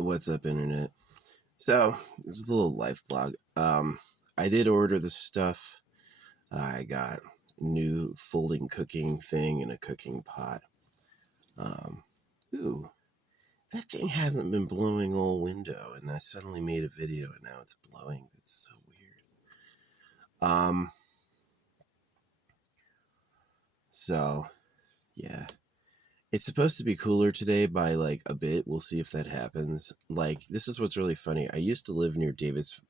What's up, internet? So this is a little life blog. I did order the stuff. I got a new folding cooking thing and a cooking pot. Um, ooh, that thing hasn't been blowing all window, and I suddenly made a video and now it's blowing. It's so weird. So yeah, it's supposed to be cooler today by like a bit. We'll see if that happens. Like, this is what's really funny. I used to live near Davis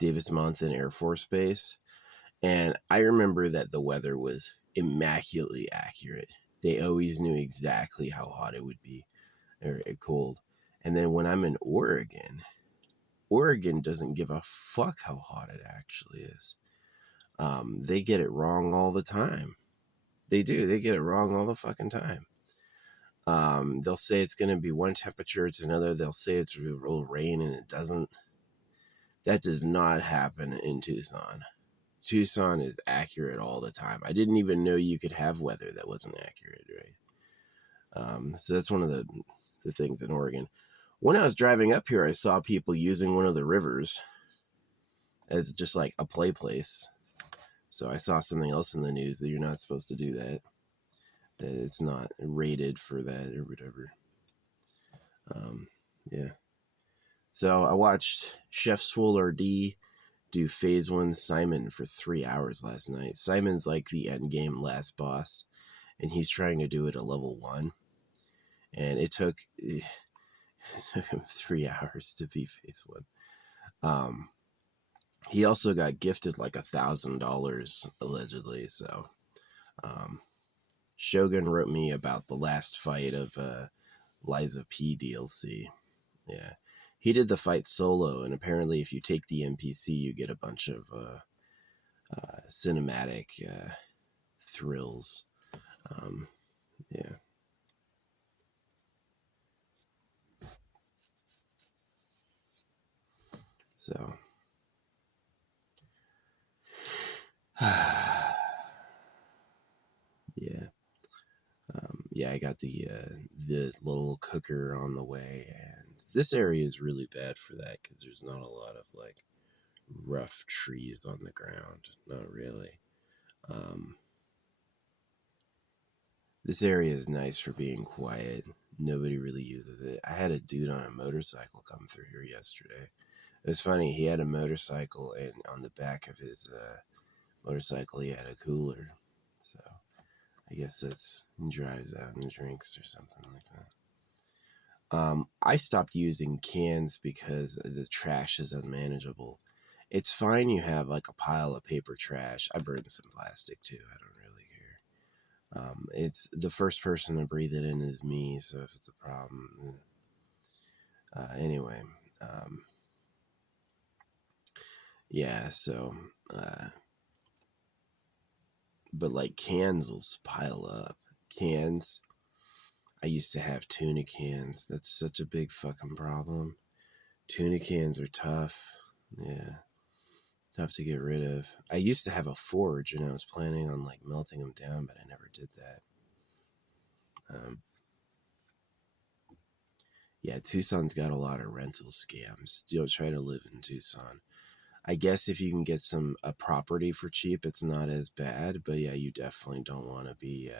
Monthan Air Force Base. And I remember that the weather was immaculately accurate. They always knew exactly how hot it would be or cold. And then when I'm in Oregon, Oregon doesn't give a fuck how hot it actually is. They get it wrong all the time. They do. They get it wrong all the fucking time. They'll say it's going to be one temperature, it's another. They'll say it's will rain, and it doesn't. That does not happen in Tucson. Tucson is accurate all the time. I didn't even know you could have weather that wasn't accurate, right? So that's one of the things in Oregon. When I was driving up here, I saw people using one of the rivers as just like a play place. So I saw something else in the news that you're not supposed to do that. That it's not rated for that or whatever. Yeah. So I watched Chef Swoller D do Phase 1 Simon for 3 hours last night. Simon's like the endgame last boss, and he's trying to do it at level 1. And it took him 3 hours to beat Phase 1. He also got gifted like $1,000 allegedly. So Shogun wrote me about the last fight of Liza P DLC. Yeah. He did the fight solo, and apparently if you take the NPC, you get a bunch of cinematic thrills. Yeah. So, yeah. Yeah, I got the little cooker on the way, and this area is really bad for that because there's not a lot of like rough trees on the ground. Not really. This area is nice for being quiet. Nobody really uses it. I had a dude on a motorcycle come through here yesterday. It was funny. He had a motorcycle, and on the back of his motorcycle, he had a cooler. So I guess that's he drives out and drinks or something like that. I stopped using cans because the trash is unmanageable. It's fine you have like a pile of paper trash. I burn some plastic too. I don't really care. It's the first person to breathe it in is me, so if it's a problem. Anyway, yeah, so, but like cans will pile up. Cans, I used to have tuna cans. That's such a big fucking problem. Tuna cans are tough. Yeah. Tough to get rid of. I used to have a forge and I was planning on like melting them down, but I never did that. Yeah, Tucson's got a lot of rental scams. Don't try to live in Tucson. I guess if you can get a property for cheap, it's not as bad. But yeah, you definitely don't want to be.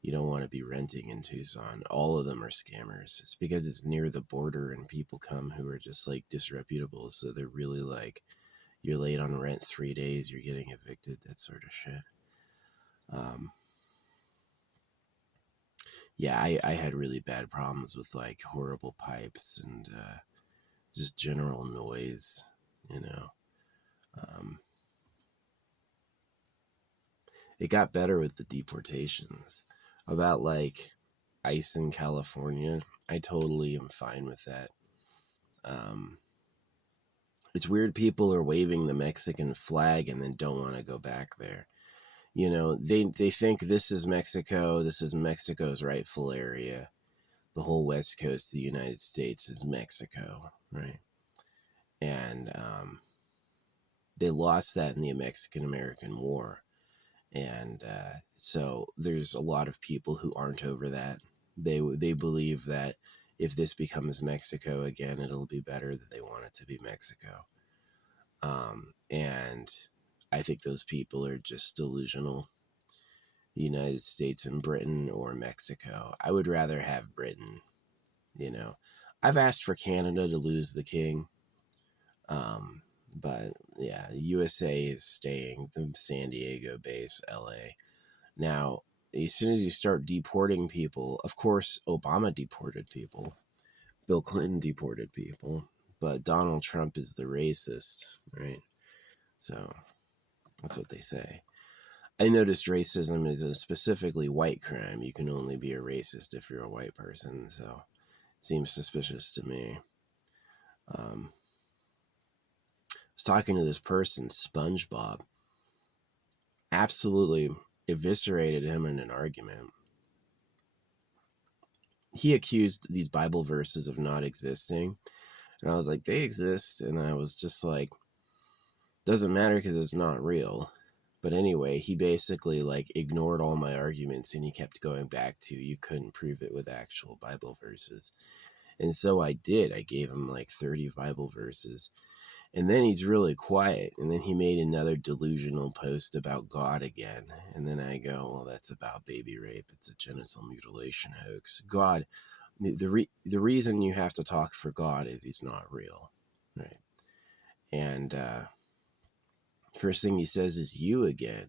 You don't want to be renting in Tucson. All of them are scammers. It's because it's near the border and people come who are just like disreputable. So they're really like, you're late on rent 3 days, you're getting evicted, that sort of shit. Yeah, I had really bad problems with like horrible pipes and just general noise, you know. It got better with the deportations. About like ICE in California, I totally am fine with that. It's weird people are waving the Mexican flag and then don't want to go back there. You know, they think this is Mexico, this is Mexico's rightful area. The whole west coast of the United States is Mexico, right? And they lost that in the Mexican-American War. And so there's a lot of people who aren't over that. They believe that if this becomes Mexico again, it'll be better that they want it to be Mexico. And I think those people are just delusional. The United States and Britain or Mexico. I would rather have Britain, you know. I've asked for Canada to lose the king. But yeah, USA is staying, the San Diego base, LA. Now, as soon as you start deporting people, of course, Obama deported people, Bill Clinton deported people, but Donald Trump is the racist, right? So that's what they say. I noticed racism is a specifically white crime. You can only be a racist if you're a white person, so it seems suspicious to me. I was talking to this person, SpongeBob, absolutely eviscerated him in an argument. He accused these Bible verses of not existing, and I was like, they exist, and I was just like, doesn't matter because it's not real. But anyway, he basically like ignored all my arguments, and he kept going back to, you couldn't prove it with actual Bible verses. And so I did. I gave him like 30 Bible verses. And then he's really quiet. And then he made another delusional post about God again. And then I go, well, that's about baby rape. It's a genital mutilation hoax. God, the reason you have to talk for God is he's not real. Right. And first thing he says is you again.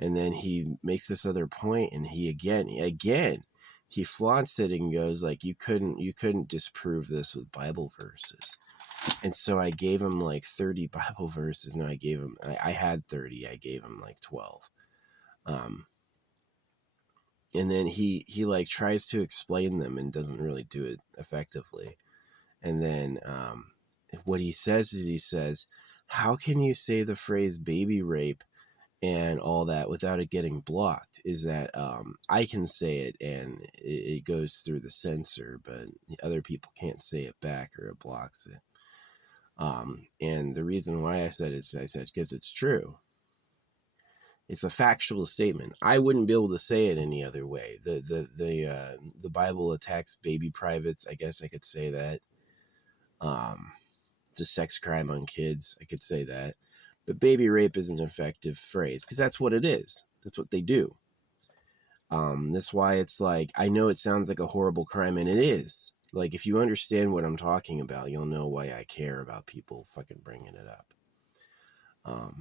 And then he makes this other point, and he again, he flaunts it and goes like, you couldn't disprove this with Bible verses. And so I gave him like 30 Bible verses. No, I had 30. I gave him like 12. And then he like tries to explain them and doesn't really do it effectively. And then what he says is, he says, how can you say the phrase baby rape and all that without it getting blocked? Is that I can say it and it goes through the censor, but other people can't say it back or it blocks it. And the reason why I said because it's true. It's a factual statement. I wouldn't be able to say it any other way. The Bible attacks baby privates. I guess I could say that. It's a sex crime on kids. I could say that. But baby rape is an effective phrase because that's what it is. That's what they do. That's why it's like, I know it sounds like a horrible crime, and it is. Like, if you understand what I'm talking about, you'll know why I care about people fucking bringing it up.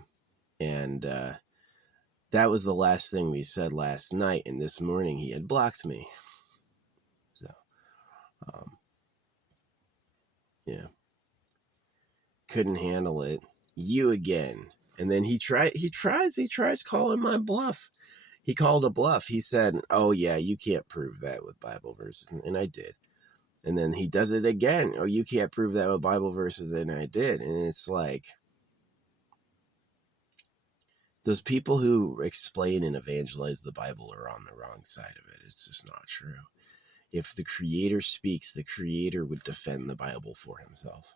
And that was the last thing we said last night, and this morning he had blocked me. So, yeah. Couldn't handle it. You again. And then he tries calling my bluff. He called a bluff. He said, oh yeah, you can't prove that with Bible verses. And I did. And then he does it again. Oh, you can't prove that with Bible verses. And I did. And it's like, those people who explain and evangelize the Bible are on the wrong side of it. It's just not true. If the Creator speaks, the Creator would defend the Bible for himself.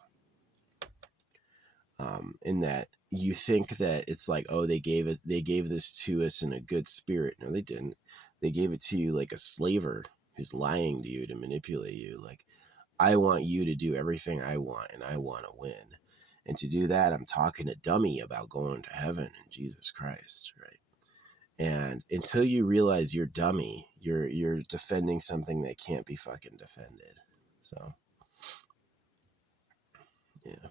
In that you think that it's like, oh, they gave this to us in a good spirit. No, they didn't. They gave it to you like a slaver who's lying to you to manipulate you. Like, I want you to do everything I want, and I want to win. And to do that, I'm talking to dummy about going to heaven and Jesus Christ, right? And until you realize you're dummy, you're defending something that can't be fucking defended. So, yeah.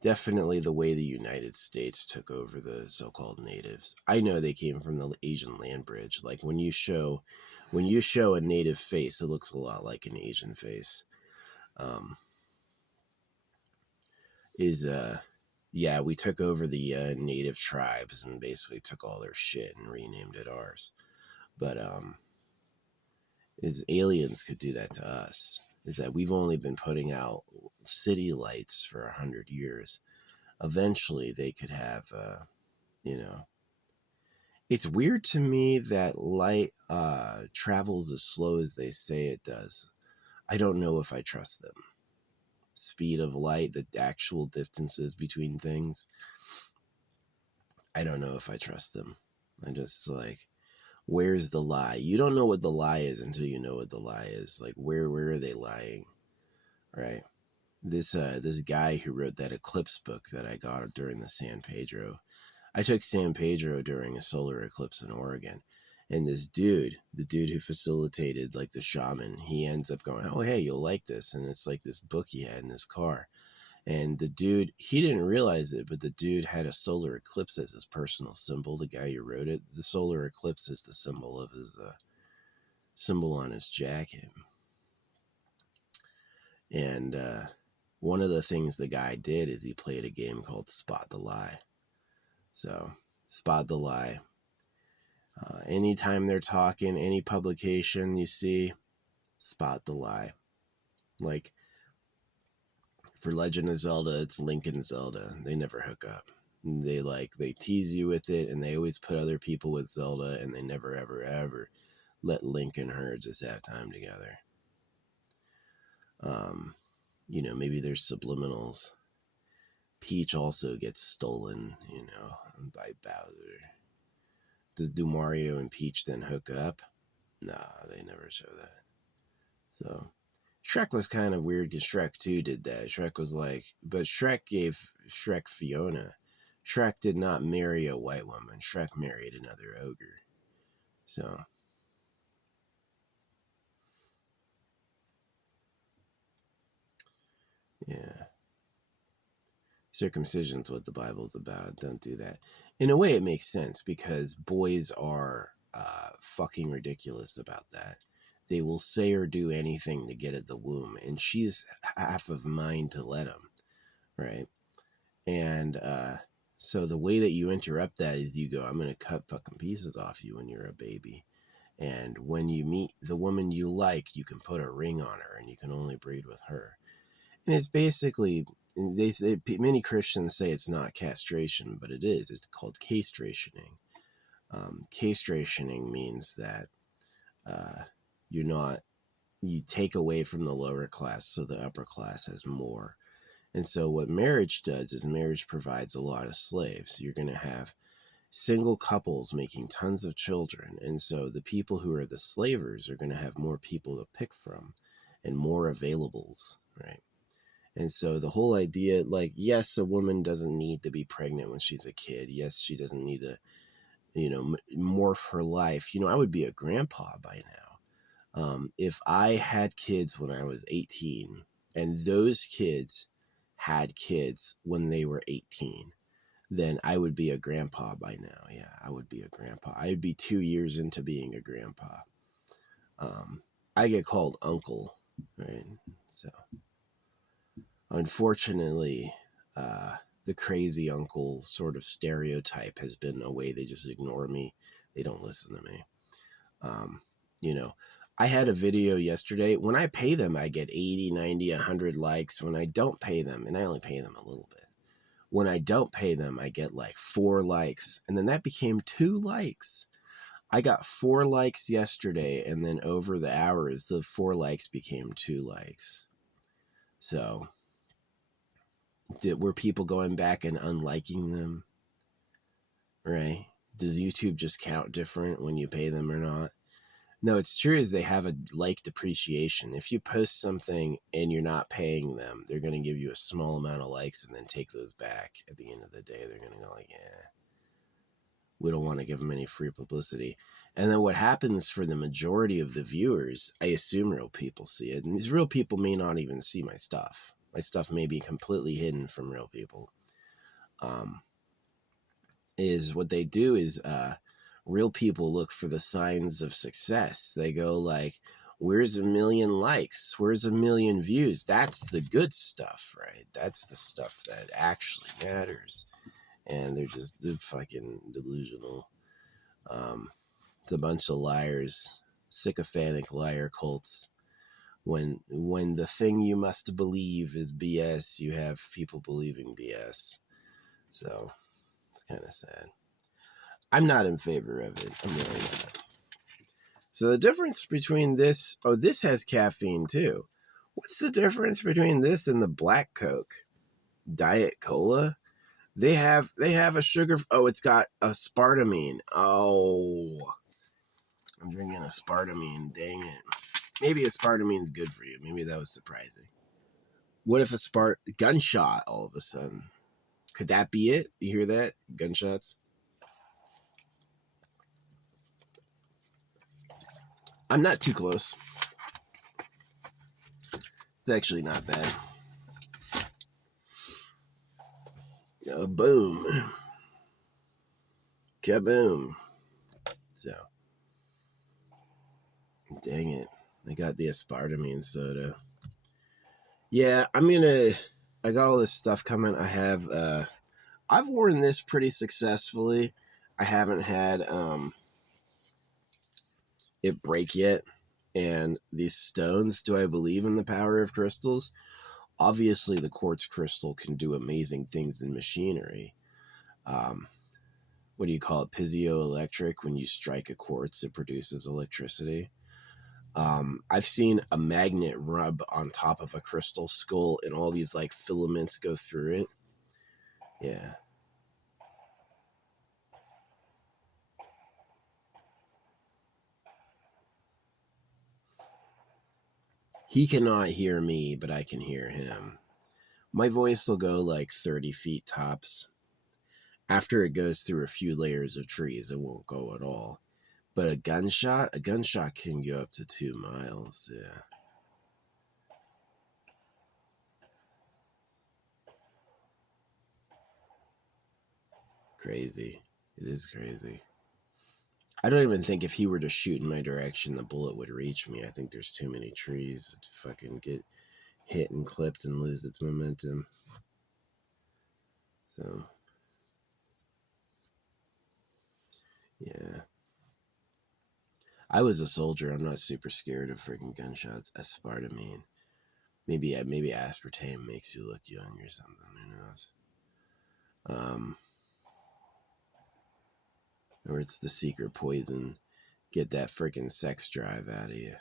Definitely the way the United States took over the so-called natives. I know they came from the Asian land bridge. Like, when you show a native face, it looks a lot like an Asian face. Yeah, we took over the native tribes and basically took all their shit and renamed it ours. But is aliens could do that to us. Is that we've only been putting out city lights for 100 years. Eventually they could have, it's weird to me that light travels as slow as they say it does. I don't know if I trust them. Speed of light, the actual distances between things, I don't know if I trust them. I just like, where's the lie? You don't know what the lie is until you know what the lie is. Like, where are they lying, right? This guy who wrote that eclipse book that I got during the San Pedro. I took San Pedro during a solar eclipse in Oregon. And this dude, the dude who facilitated like the shaman, he ends up going, "Oh, hey, you'll like this." And it's like this book he had in his car. And the dude, he didn't realize it, but the dude had a solar eclipse as his personal symbol. The guy who wrote it, the solar eclipse is the symbol of his symbol on his jacket. And one of the things the guy did is he played a game called Spot the Lie. So, Spot the Lie. Anytime they're talking, any publication you see, spot the lie. Like, for Legend of Zelda, it's Link and Zelda. They never hook up. They tease you with it, and they always put other people with Zelda, and they never, ever, ever let Link and her just have time together. Maybe there's subliminals. Peach also gets stolen, by Bowser. Do Mario and Peach then hook up? Nah, they never show that. So, Shrek was kind of weird because Shrek 2 did that. Shrek was like, but Shrek gave Shrek Fiona. Shrek did not marry a white woman. Shrek married another ogre. So, yeah. Circumcision's what the Bible's about. Don't do that. In a way, it makes sense because boys are fucking ridiculous about that. They will say or do anything to get at the womb, and she's half of mine to let them, right? And so the way that you interrupt that is you go, "I'm going to cut fucking pieces off you when you're a baby. And when you meet the woman you like, you can put a ring on her and you can only breed with her." And it's basically, many Christians say it's not castration, but it is. It's called castrationing. Castrationing means that you take away from the lower class so the upper class has more. And so what marriage does is marriage provides a lot of slaves. You're going to have single couples making tons of children. And so the people who are the slavers are going to have more people to pick from and more availables, right? And so the whole idea, like, yes, a woman doesn't need to be pregnant when she's a kid. Yes, she doesn't need to, morph her life. I would be a grandpa by now. If I had kids when I was 18 and those kids had kids when they were 18, then I would be a grandpa by now. Yeah, I would be a grandpa. I would be 2 years into being a grandpa. I get called uncle, right? So, unfortunately, the crazy uncle sort of stereotype has been a way they just ignore me. They don't listen to me. I had a video yesterday. When I pay them, I get 80, 90, 100 likes. When I don't pay them, and I only pay them a little bit. When I don't pay them, I get like 4 likes. And then that became 2 likes. I got 4 likes yesterday, and then over the hours, the 4 likes became 2 likes. So, were people going back and unliking them? Right? Does YouTube just count different when you pay them or not? No, it's true as they have a like depreciation. If you post something and you're not paying them, they're going to give you a small amount of likes and then take those back. At the end of the day, they're going to go like, yeah, we don't want to give them any free publicity. And then what happens for the majority of the viewers, I assume real people see it. And these real people may not even see my stuff. My stuff may be completely hidden from real people. Is what they do is real people look for the signs of success. They go like, where's 1 million likes? Where's 1 million views? That's the good stuff, right? That's the stuff that actually matters. And they're fucking delusional. It's a bunch of liars, sycophantic liar cults. When the thing you must believe is BS, you have people believing BS. So it's kind of sad. I'm not in favor of it. I'm really not. So the difference between this, this has caffeine too. What's the difference between this and the Black Coke? Diet Cola? They have a sugar. Oh, it's got aspartame. Oh, I'm drinking aspartame. Dang it. Maybe aspartame is good for you. Maybe that was surprising. What if gunshot all of a sudden? Could that be it? You hear that? Gunshots? I'm not too close. It's actually not bad. Oh, boom. Kaboom. So, dang it. I got the aspartame soda. Yeah, I got all this stuff coming. I've worn this pretty successfully. I haven't had it break yet. And these stones, do I believe in the power of crystals? Obviously, the quartz crystal can do amazing things in machinery. What do you call it? Piezoelectric. When you strike a quartz, it produces electricity. I've seen a magnet rub on top of a crystal skull and all these like filaments go through it. Yeah. He cannot hear me, but I can hear him. My voice will go like 30 feet tops. After it goes through a few layers of trees, it won't go at all. But a gunshot can go up to 2 miles. Yeah. Crazy. It is crazy. I don't even think if he were to shoot in my direction, the bullet would reach me. I think there's too many trees to fucking get hit and clipped and lose its momentum. So, yeah. I was a soldier. I'm not super scared of freaking gunshots. Aspartame. Maybe aspartame makes you look young or something. Who knows? Or it's the secret poison. Get that freaking sex drive out of you.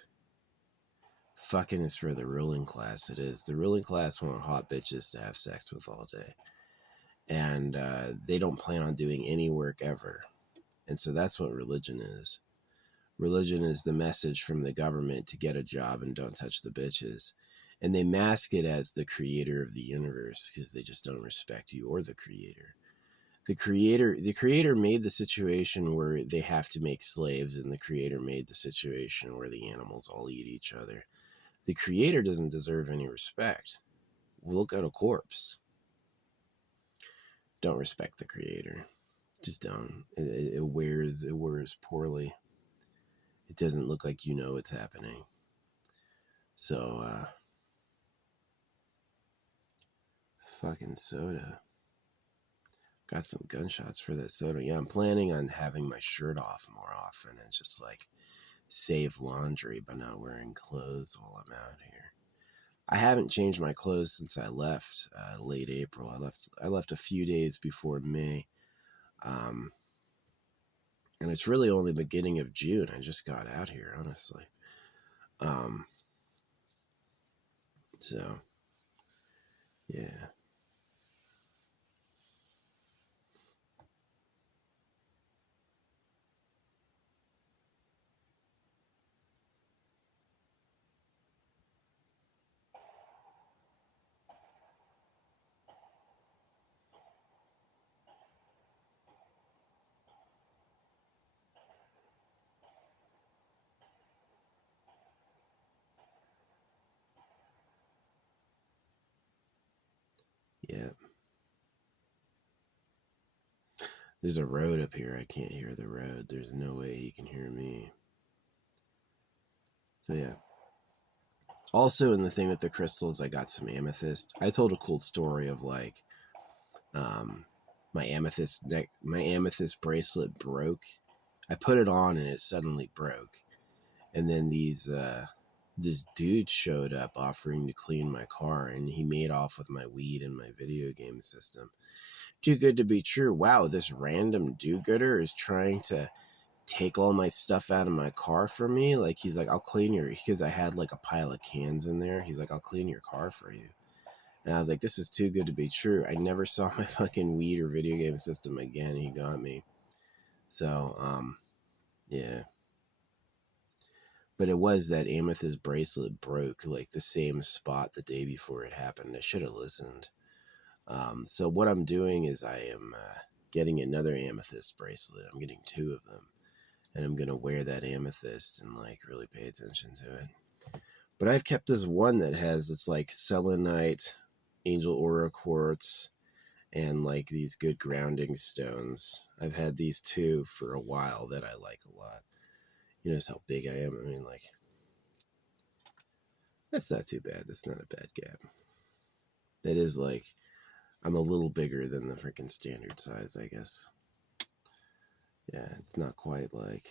Fucking is for the ruling class. It is. The ruling class want hot bitches to have sex with all day. And they don't plan on doing any work ever. And so that's what religion is. Religion is the message from the government to get a job and don't touch the bitches. And they mask it as the creator of the universe because they just don't respect you or the creator. The creator made the situation where they have to make slaves, and the creator made the situation where the animals all eat each other. The creator doesn't deserve any respect. Look at a corpse. Don't respect the creator. Just don't. It wears poorly. It doesn't look like you know what's happening. So, fucking soda. Got some gunshots for that soda. Yeah, I'm planning on having my shirt off more often and just like save laundry by not wearing clothes while I'm out here. I haven't changed my clothes since I left late April. I left a few days before May. And it's really only beginning of June. I just got out here, honestly. So, yeah. Yeah. There's a road up here. I can't hear the road. There's no way he can hear me. So, yeah. Also, in the thing with the crystals, I got some amethyst. I told a cool story of like, my amethyst bracelet broke. I put it on and it suddenly broke. And then this dude showed up offering to clean my car, and he made off with my weed and my video game system. Too good to be true. Wow, this random do-gooder is trying to take all my stuff out of my car for me. Like, he's like, I'll clean because I had like a pile of cans in there. He's like, I'll clean your car for you. And I was like, this is too good to be true. I never saw my fucking weed or video game system again. He got me. So, yeah. But it was that amethyst bracelet broke like the same spot the day before it happened. I should have listened. So what I'm doing is I am getting another amethyst bracelet. I'm getting 2 of them. And I'm going to wear that amethyst and like really pay attention to it. But I've kept this one that has, it's like selenite, angel aura quartz, and like these good grounding stones. I've had these 2 for a while that I like a lot. You notice how big I am? I mean, like, that's not too bad. That's not a bad gap. That is like, I'm a little bigger than the freaking standard size, I guess. Yeah, it's not quite like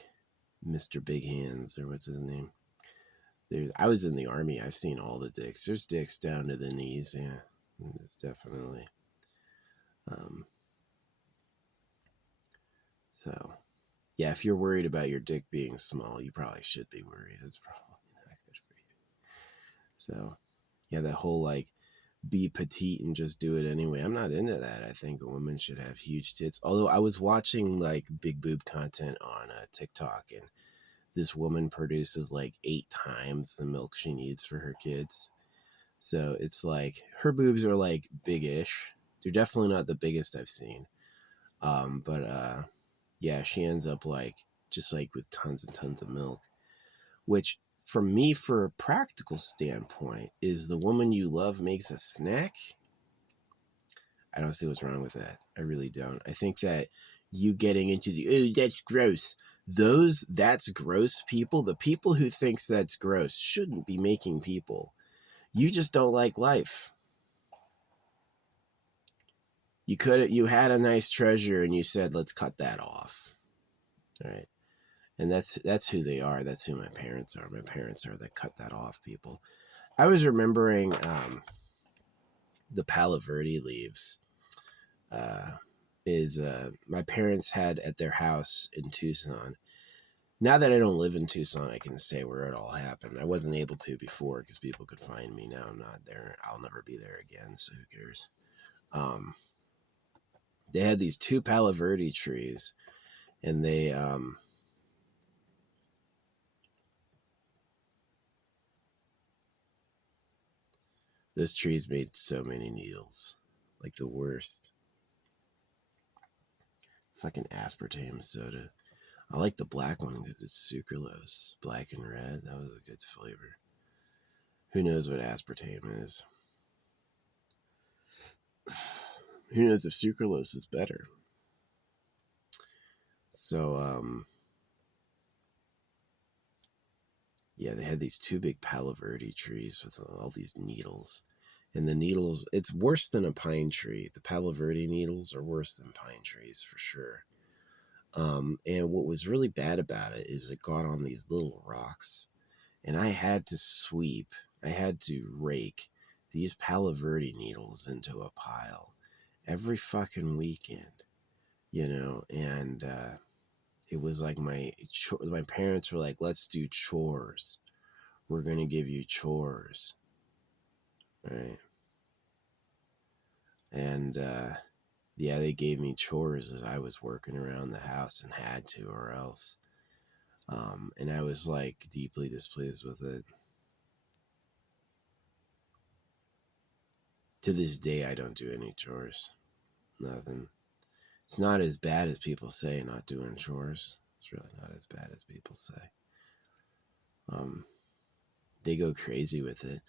Mr. Big Hands or what's his name. I was in the army. I've seen all the dicks. There's dicks down to the knees. Yeah, it's definitely. So, yeah, if you're worried about your dick being small, you probably should be worried. It's probably not good for you. So, yeah, that whole like be petite and just do it anyway. I'm not into that. I think a woman should have huge tits. Although I was watching like big boob content on TikTok, and this woman produces like 8 times the milk she needs for her kids. So it's like her boobs are like big-ish. They're definitely not the biggest I've seen. But yeah, she ends up like just like with tons and tons of milk, which for me, for a practical standpoint, is the woman you love makes a snack. I don't see what's wrong with that. I really don't. I think that you getting into the, oh, that's gross. That's gross people. The people who thinks that's gross shouldn't be making people. You just don't like life. You had a nice treasure and you said, let's cut that off. All right. And that's who they are. That's who my parents are. My parents are the cut that off people. I was remembering the Palo Verde leaves. My parents had at their house in Tucson. Now that I don't live in Tucson, I can say where it all happened. I wasn't able to before because people could find me. Now I'm not there. I'll never be there again, so who cares? They had these 2 Palo Verde trees, and those trees made so many needles, like the worst. Fucking aspartame soda. I like the black one because it's sucralose, black and red. That was a good flavor. Who knows what aspartame is? Who knows if sucralose is better? So, yeah, they had these 2 big Palo Verde trees with all these needles. And the needles, it's worse than a pine tree. The Palo Verde needles are worse than pine trees for sure. And what was really bad about it is it got on these little rocks. And I had to rake these Palo Verde needles into a pile every fucking weekend, and it was like my parents were like, let's do chores. We're going to give you chores. Right. And, yeah, they gave me chores as I was working around the house and had to, or else. And I was like deeply displeased with it. To this day, I don't do any chores. Nothing. It's not as bad as people say not doing chores. It's really not as bad as people say. They go crazy with it.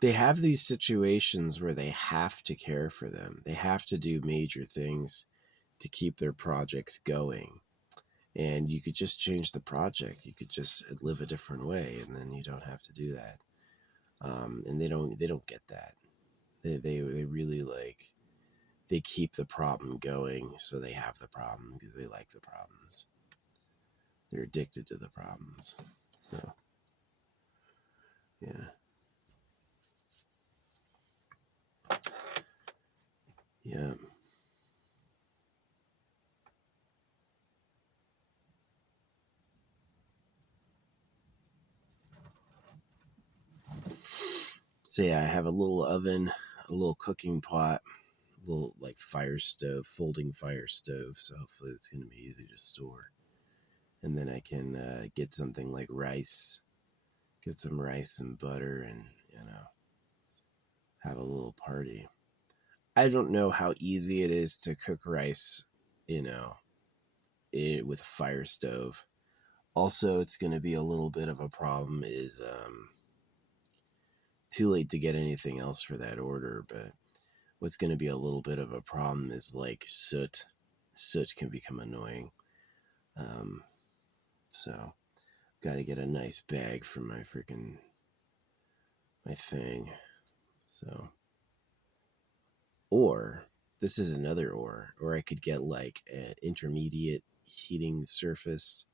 They have these situations where they have to care for them. They have to do major things to keep their projects going. And you could just change the project. You could just live a different way, and then you don't have to do that. And they don't get that. They really like, they keep the problem going, so they have the problem because they like the problems. They're addicted to the problems. So, yeah. Yeah. So yeah, I have a little oven. a little cooking pot, a little like fire stove, folding fire stove. So hopefully it's going to be easy to store. And then I can get something like rice, get some rice and butter, and have a little party. I don't know how easy it is to cook rice, with a fire stove. Also, it's going to be a little bit of a problem is too late to get anything else for that order, but what's going to be a little bit of a problem is like soot. Soot can become annoying. So got to get a nice bag for my thing. So, or this is another or I could get like an intermediate heating surface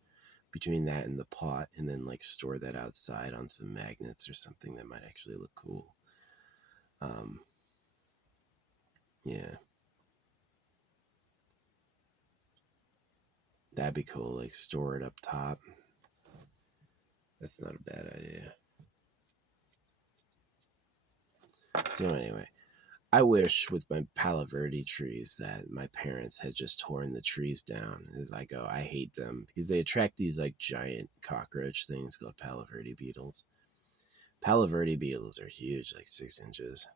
between that and the pot, and then like store that outside on some magnets or something that might actually look cool. Yeah, that'd be cool. Like store it up top. That's not a bad idea. So anyway, I wish with my Palo Verde trees that my parents had just torn the trees down. As I go, I hate them because they attract these like giant cockroach things called Palo Verde beetles. Palo Verde beetles are huge, like 6 inches.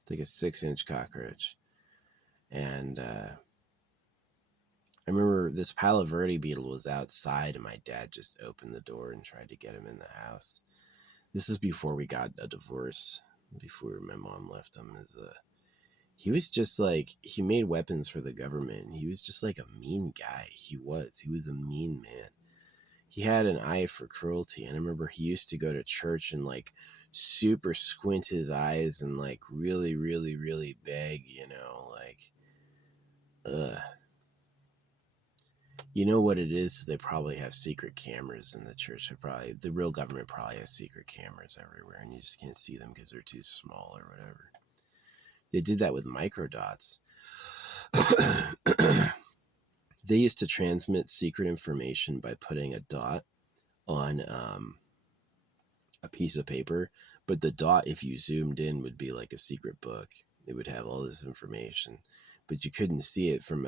It's like a 6-inch cockroach. And I remember this Palo Verde beetle was outside, and my dad just opened the door and tried to get him in the house. This is before we got a divorce, before my mom left him. He was just like, he made weapons for the government. He was just like a mean guy. He was a mean man. He had an eye for cruelty. And I remember he used to go to church and like super squint his eyes and like really, really, really beg, like, ugh. You know what it is? They probably have secret cameras in the church. The real government probably has secret cameras everywhere, and you just can't see them because they're too small or whatever. They did that with microdots. They used to transmit secret information by putting a dot on a piece of paper, but the dot, if you zoomed in, would be like a secret book. It would have all this information, but you couldn't see it from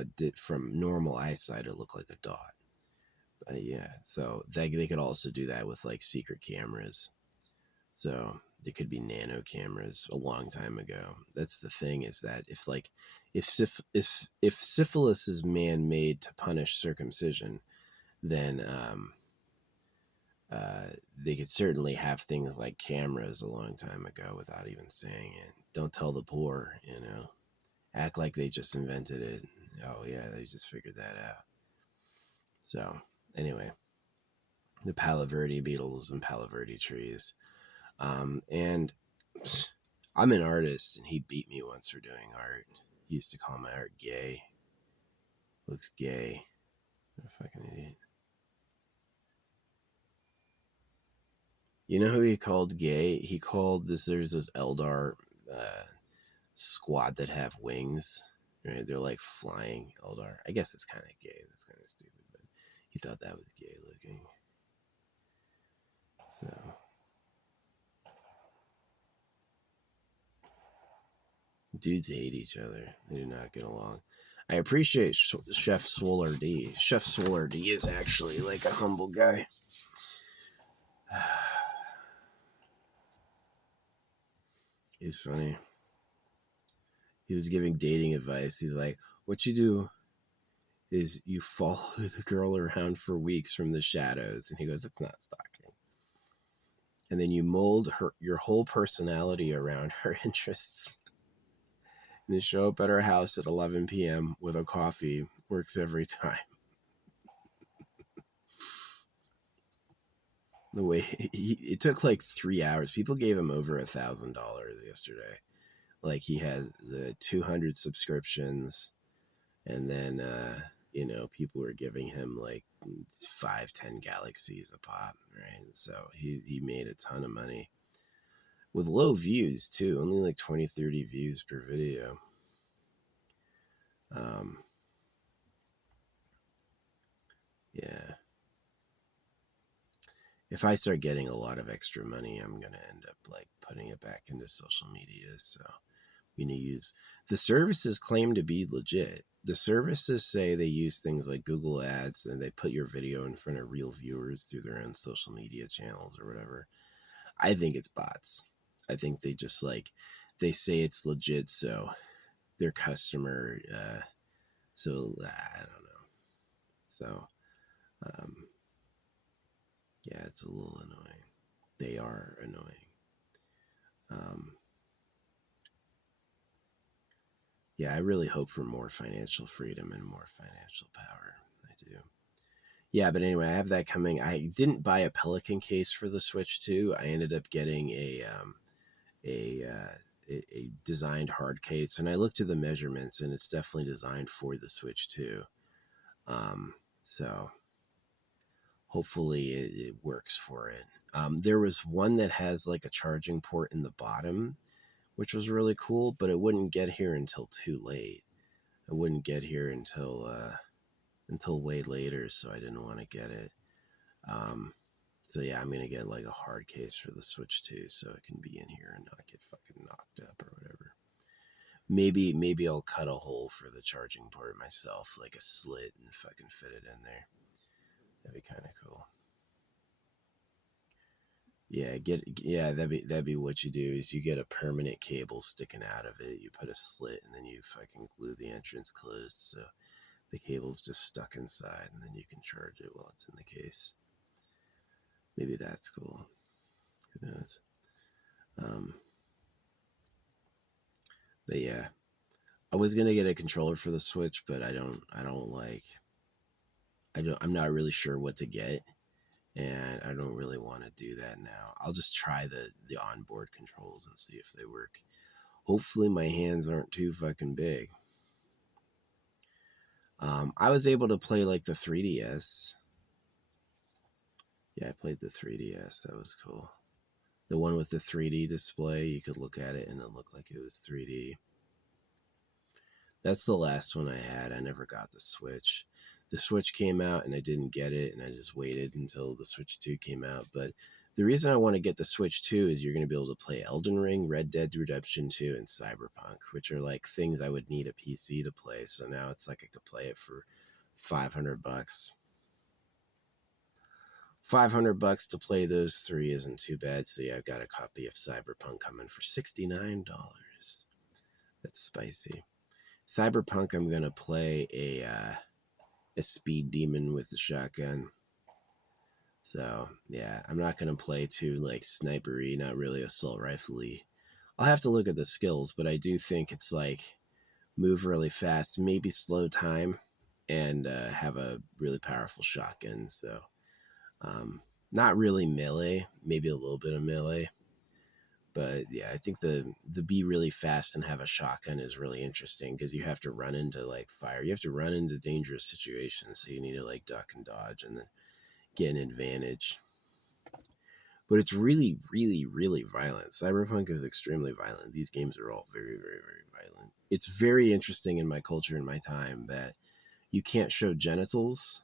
normal eyesight. It looked like a dot. Yeah, so they could also do that with like secret cameras. So there could be nano cameras a long time ago. That's the thing, is that if syphilis is man-made to punish circumcision, then they could certainly have things like cameras a long time ago without even saying it. Don't tell the poor, act like they just invented it. Oh yeah, they just figured that out. So anyway, the Palo Verde beetles and Palo Verde trees. And I'm an artist, and he beat me once for doing art. He used to call my art gay. Looks gay. What a fucking idiot. You know who he called gay? He called there's this Eldar squad that have wings. Right? They're like flying Eldar. I guess it's kind of gay. That's kind of stupid, but he thought that was gay looking. So dudes hate each other. They do not get along. I appreciate Chef Swoller D. Chef Swoller D is actually like a humble guy. He's funny. He was giving dating advice. He's like, what you do is you follow the girl around for weeks from the shadows. And he goes, that's not stalking. And then you mold your whole personality around her interests. And then show up at her house at 11 p.m. with a coffee. Works every time. The way it took like 3 hours. People gave him over $1,000 yesterday. Like he had the 200 subscriptions, and then people were giving him like 5-10 galaxies a pop, right? So he made a ton of money with low views too, only like 20-30 views per video. Yeah. If I start getting a lot of extra money, I'm gonna end up like putting it back into social media. So you know, use the services claim to be legit. The services say they use things like Google Ads and they put your video in front of real viewers through their own social media channels or whatever. I think it's bots. I think they just like they say it's legit, so their customer. So I don't know. So um, yeah, it's a little annoying. They are annoying. Um, yeah, I really hope for more financial freedom and more financial power. I do. Yeah, but anyway, I have that coming. I didn't buy a Pelican case for the Switch 2. I ended up getting a uh, a designed hard case, and I looked at the measurements, and it's definitely designed for the Switch 2. So hopefully it works for it. There was one that has like a charging port in the bottom, which was really cool, but it wouldn't get here until too late. It wouldn't get here until way later, so I didn't want to get it. So yeah, I'm gonna get like a hard case for the Switch 2, so it can be in here and not get fucking knocked up or whatever. Maybe I'll cut a hole for the charging port myself, like a slit, and fucking fit it in there. That'd be kind of cool. Yeah, that'd be what you do is you get a permanent cable sticking out of it. You put a slit and then you fucking glue the entrance closed so the cable's just stuck inside, and then you can charge it while it's in the case. Maybe that's cool. Who knows? Um, but yeah, I was gonna get a controller for the Switch, but I'm not really sure what to get, and I don't really want to do that now. I'll just try the onboard controls and see if they work. Hopefully my hands aren't too fucking big. I was able to play like the 3DS. Yeah, I played the 3DS. That was cool. The one with the 3D display, you could look at it and it looked like it was 3D. That's the last one I had. I never got the Switch. The Switch came out and I didn't get it, and I just waited until the Switch 2 came out. But the reason I want to get the Switch 2 is you're going to be able to play Elden Ring, Red Dead Redemption 2, and Cyberpunk, which are like things I would need a PC to play. So now it's like I could play it for $500. $500 to play those three isn't too bad. So yeah, I've got a copy of Cyberpunk coming for $69. That's spicy. Cyberpunk, I'm gonna play a speed demon with a shotgun. So yeah, I'm not gonna play too like snipery, not really assault rifle-y. I'll have to look at the skills, but I do think it's like move really fast, maybe slow time, and have a really powerful shotgun. So um, not really melee, maybe a little bit of melee. But yeah, I think the be really fast and have a shotgun is really interesting because you have to run into like fire. You have to run into dangerous situations, so you need to like duck and dodge and then get an advantage. But it's really, really, really violent. Cyberpunk is extremely violent. These games are all very, very, very violent. It's very interesting in my culture and my time that you can't show genitals,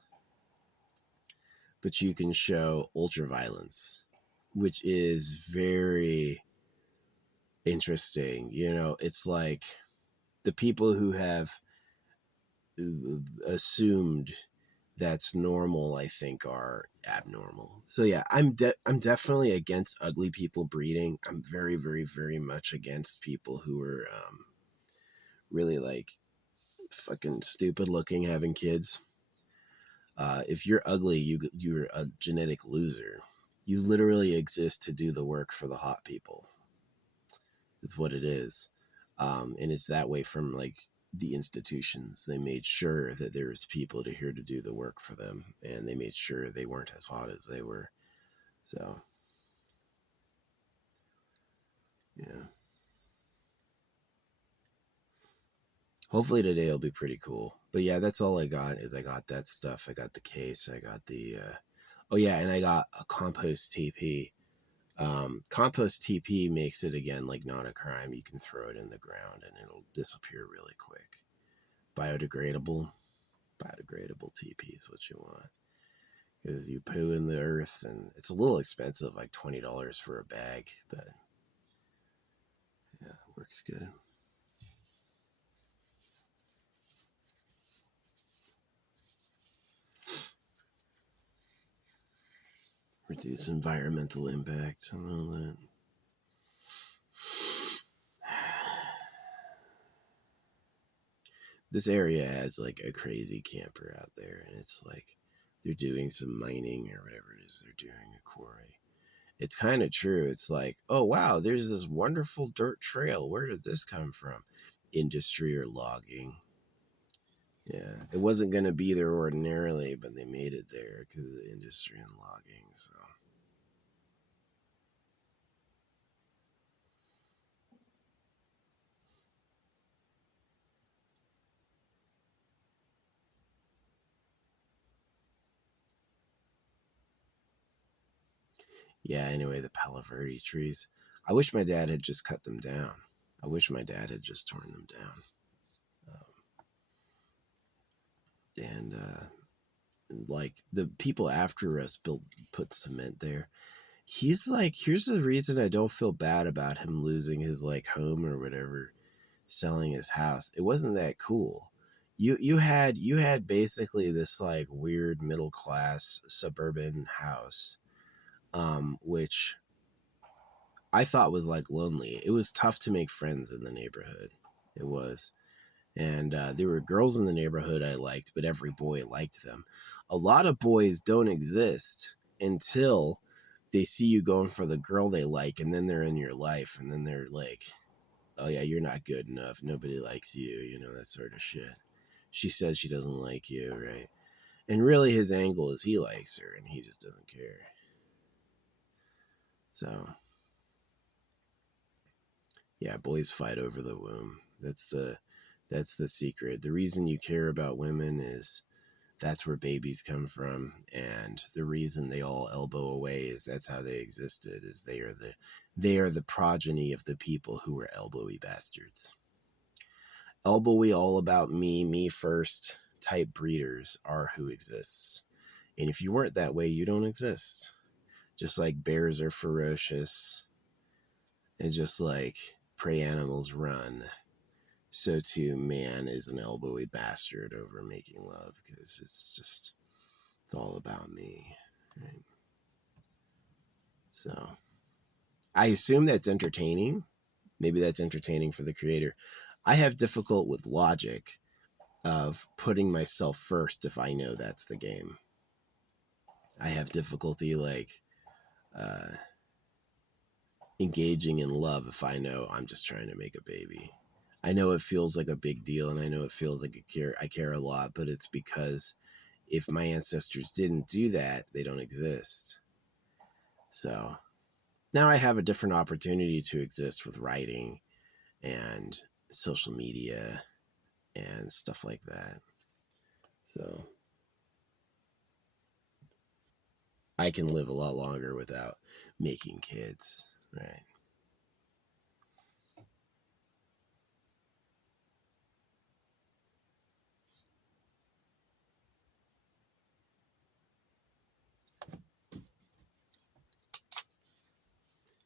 but you can show ultra violence, which is very interesting. You know, it's like the people who have assumed that's normal, I think, are abnormal. So yeah, I'm definitely against ugly people breeding. I'm very, very, very much against people who are really like fucking stupid looking having kids. If you're ugly, you're a genetic loser. You literally exist to do the work for the hot people. Is what it is. And it's that way from like the institutions. They made sure that there was people to here to do the work for them, and they made sure they weren't as hot as they were. So yeah, hopefully today will be pretty cool. But yeah, that's all I got. Is I got that stuff. I got the case. I got the oh yeah, and I got a compost TP. Compost TP makes it again like not a crime. You can throw it in the ground and it'll disappear really quick. Biodegradable. Biodegradable TP is what you want. Because you poo in the earth, and it's a little expensive, like $20 for a bag, but Yeah, works good. Reduce environmental impact and all that. This area has like a crazy camper out there, and it's like they're doing some mining or whatever it is they're doing, a quarry. It's kind of true. It's like, oh wow, there's this wonderful dirt trail. Where did this come from? Industry or logging. Yeah, it wasn't going to be there ordinarily, but they made it there because of the industry and logging. So yeah, anyway, the Palo Verde trees. I wish my dad had just cut them down. I wish my dad had just torn them down. And like the people after us put cement there. He's like, here's the reason I don't feel bad about him losing his like home or whatever, selling his house. It wasn't that cool. You had basically this like weird middle class suburban house, which I thought was like lonely. It was tough to make friends in the neighborhood. It was. And there were girls in the neighborhood I liked, but every boy liked them. A lot of boys don't exist until they see you going for the girl they like, and then they're in your life, and then they're like, oh yeah, you're not good enough, nobody likes you, you know, that sort of shit. She says she doesn't like you, right? And really his angle is he likes her and he just doesn't care. So yeah, boys fight over the womb. That's the secret. The reason you care about women is that's where babies come from, and the reason they all elbow away is that's how they existed, is they are the progeny of the people who were elbowy bastards. Elbowy, all about me first type breeders are who exists. And if you weren't that way, you don't exist. Just like bears are ferocious, and just like prey animals run, so too man is an elbowy bastard over making love, because it's all about me, right? So I assume that's entertaining. Maybe that's entertaining for the creator. I have difficult with logic of putting myself first if I know that's the game. I have difficulty like uh, engaging in love if I know I'm just trying to make a baby. I know it feels like a big deal, and I know it feels like I care a lot, but it's because if my ancestors didn't do that, they don't exist. So now I have a different opportunity to exist with writing and social media and stuff like that. So I can live a lot longer without making kids, right?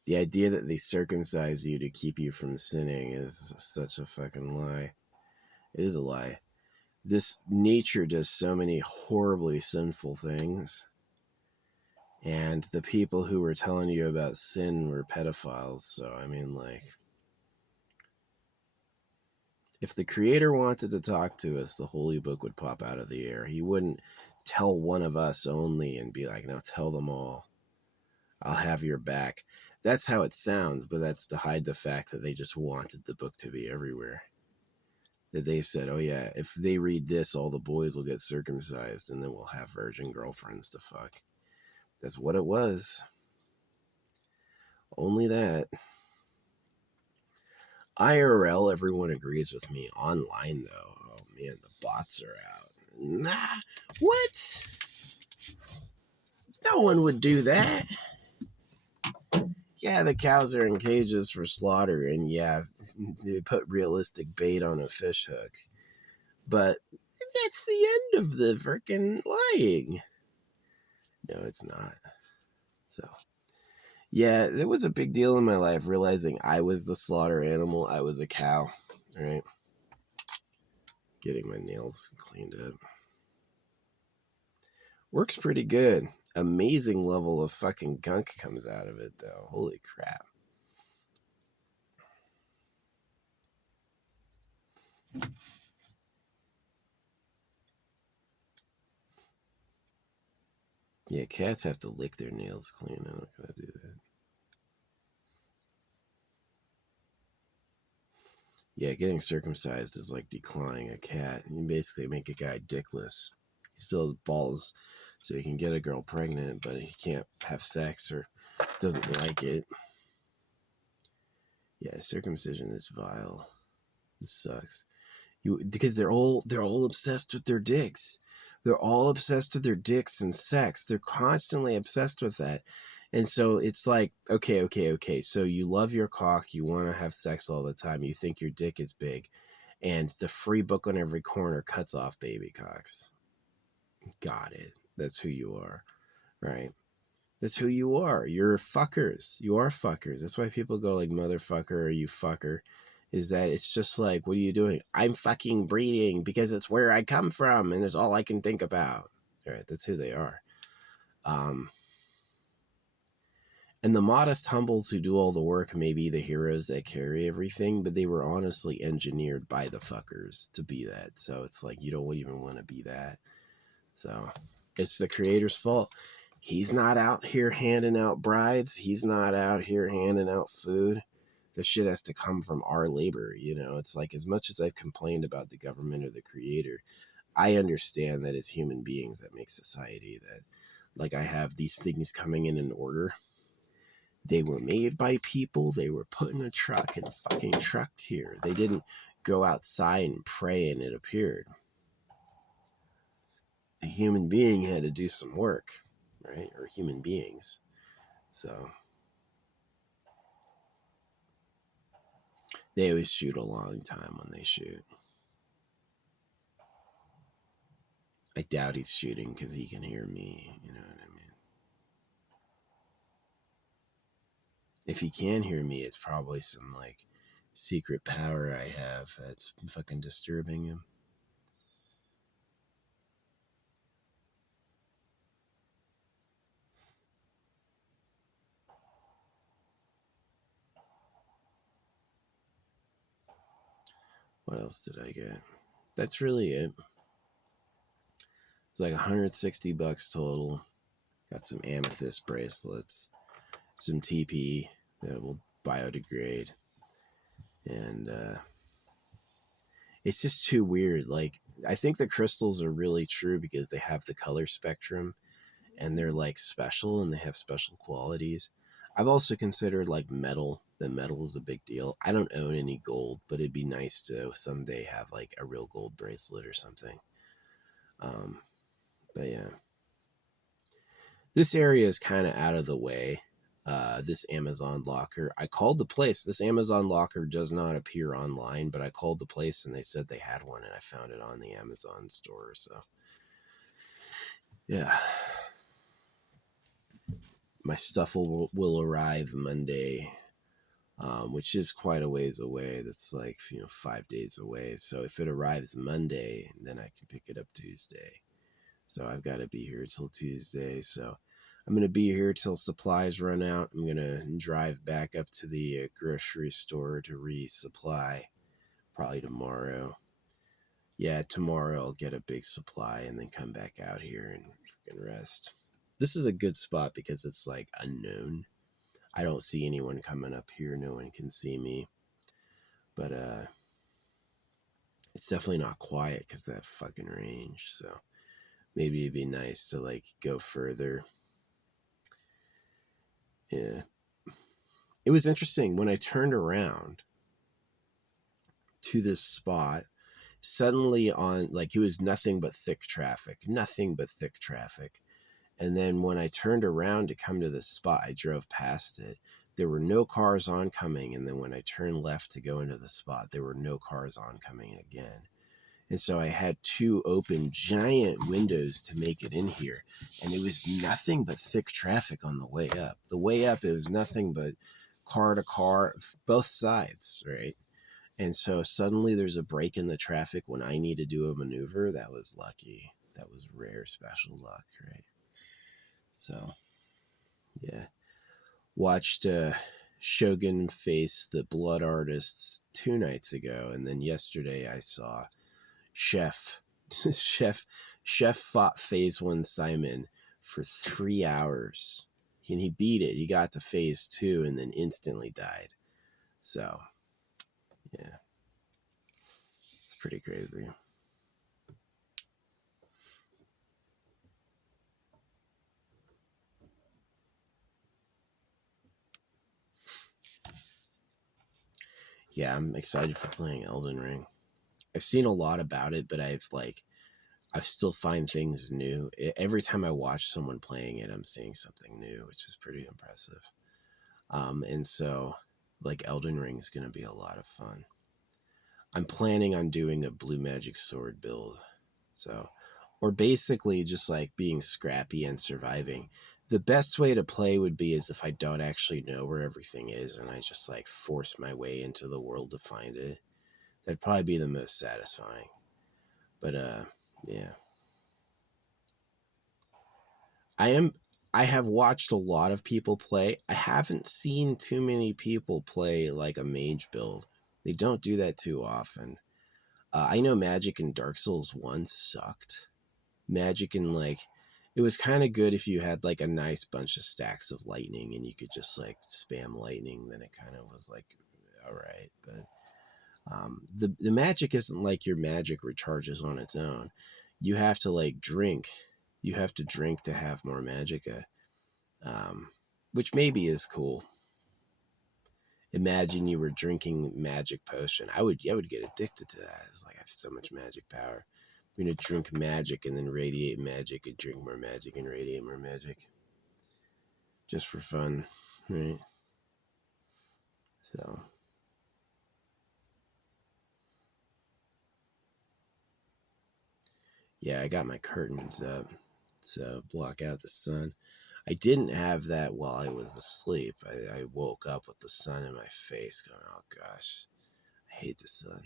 The idea that they circumcise you to keep you from sinning is such a fucking lie. It is a lie. This nature does so many horribly sinful things, and the people who were telling you about sin were pedophiles. So I mean, like, if the creator wanted to talk to us, the holy book would pop out of the air. He wouldn't tell one of us only and be like, now tell them all. I'll have your back. That's how it sounds, but that's to hide the fact that they just wanted the book to be everywhere. That they said, oh yeah, if they read this, all the boys will get circumcised and then we'll have virgin girlfriends to fuck. That's what it was. Only that. IRL, everyone agrees with me. Online, though, oh man, the bots are out. Nah, what? No one would do that. Yeah, the cows are in cages for slaughter, and yeah, they put realistic bait on a fish hook. But that's the end of the frickin' lying. No, it's not. So, Yeah, it was a big deal in my life realizing I was the slaughter animal. I was a cow. All right. Getting my nails cleaned up. Works pretty good. Amazing level of fucking gunk comes out of it, though. Holy crap. Yeah, cats have to lick their nails clean. I'm not gonna do that. Yeah, getting circumcised is like declawing a cat. You basically make a guy dickless. He still has balls, so he can get a girl pregnant, but he can't have sex or doesn't like it. Yeah, circumcision is vile. It sucks. Because they're all obsessed with their dicks. They're all obsessed with their dicks and sex. They're constantly obsessed with that. And so it's like, okay. So you love your cock, you want to have sex all the time, you think your dick is big, and the free book on every corner cuts off baby cocks. Got it. That's who you are, right? That's who you are. You're fuckers. You are fuckers. That's why people go like motherfucker or you fucker. Is that it's just like, what are you doing? I'm fucking breeding because it's where I come from and it's all I can think about. All right, that's who they are. Um, and the modest humbles who do all the work may be the heroes that carry everything, but they were honestly engineered by the fuckers to be that. So it's like you don't even want to be that. So it's the creator's fault. He's not out here handing out brides. He's not out here handing out food. The shit has to come from our labor. It's like, as much as I've complained about the government or the creator, I understand that as human beings that make society that, like, I have these things coming in an order. They were made by people. They were put in a truck and fucking trucked here. They didn't go outside and pray and it appeared. A human being had to do some work, right? Or human beings. So they always shoot a long time when they shoot. I doubt he's shooting because he can hear me. You know what I mean? If he can hear me, it's probably some like secret power I have that's fucking disturbing him. What else did I get? That's really it. It's like $160 total. Got some amethyst bracelets, some TP that will biodegrade, and it's just too weird. Like, I think the crystals are really true because they have the color spectrum and they're like special and they have special qualities. I've also considered like metal. The metal is a big deal. I don't own any gold, but it'd be nice to someday have like a real gold bracelet or something. Um, but yeah, this area is kind of out of the way. This Amazon locker, I called the place. This Amazon locker does not appear online, but I called the place and they said they had one, and I found it on the Amazon store. So yeah, my stuff will arrive Monday, which is quite a ways away. That's like 5 days away. So if it arrives Monday, then I can pick it up Tuesday. So I've got to be here till Tuesday. So I'm going to be here till supplies run out. I'm going to drive back up to the grocery store to resupply probably tomorrow. Yeah, tomorrow I'll get a big supply and then come back out here and freaking rest. This is a good spot because it's like unknown. I don't see anyone coming up here. No one can see me. But it's definitely not quiet because that fucking range. So maybe it'd be nice to like go further. Yeah. It was interesting when I turned around to this spot, suddenly on like it was nothing but thick traffic. And then when I turned around to come to this spot, I drove past it. There were no cars oncoming. And then when I turned left to go into the spot, there were no cars oncoming again. And so I had two open giant windows to make it in here. And it was nothing but thick traffic on the way up. The way up, it was nothing but car to car, both sides, right? And so suddenly there's a break in the traffic when I need to do a maneuver. That was lucky. That was rare special luck, right? So, yeah. Watched Shogun face the Blood Artists 2 nights ago, and then yesterday I saw Chef fought Phase 1 Simon for 3 hours, and he beat it. He got to Phase 2 and then instantly died. So, yeah, it's pretty crazy. Yeah, I'm excited for playing Elden Ring. I've seen a lot about it, but I still find things new. Every time I watch someone playing it, I'm seeing something new, which is pretty impressive. And so, like, Elden Ring is going to be a lot of fun. I'm planning on doing a blue magic sword build. So, or basically just like being scrappy and surviving. The best way to play would be as if I don't actually know where everything is and I just like force my way into the world to find it. That'd probably be the most satisfying. But yeah. I have watched a lot of people play. I haven't seen too many people play like a mage build. They don't do that too often. I know Magic and Dark Souls 1 sucked. Magic and like it was kind of good if you had like a nice bunch of stacks of lightning and you could just like spam lightning, then it kind of was like all right. But the magic isn't like your magic recharges on its own. You have to like drink. You have to drink to have more magicka, which maybe is cool. Imagine you were drinking magic potion. I would get addicted to that. It's like I have so much magic power. I'm gonna drink magic and then radiate magic and drink more magic and radiate more magic. Just for fun, right? So yeah, I got my curtains up to block out the sun. I didn't have that while I was asleep. I woke up with the sun in my face going, oh gosh, I hate the sun.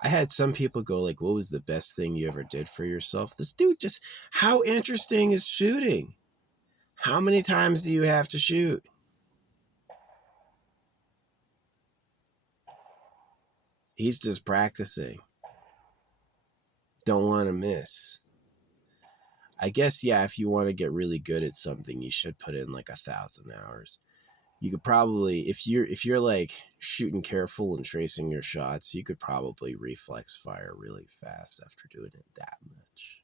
I had some people go like, what was the best thing you ever did for yourself? This dude just, how interesting is shooting? How many times do you have to shoot? He's just practicing. Don't want to miss. I guess, yeah, if you want to get really good at something, you should put in like 1,000 hours. You could probably, if you're like shooting careful and tracing your shots, you could probably reflex fire really fast after doing it that much.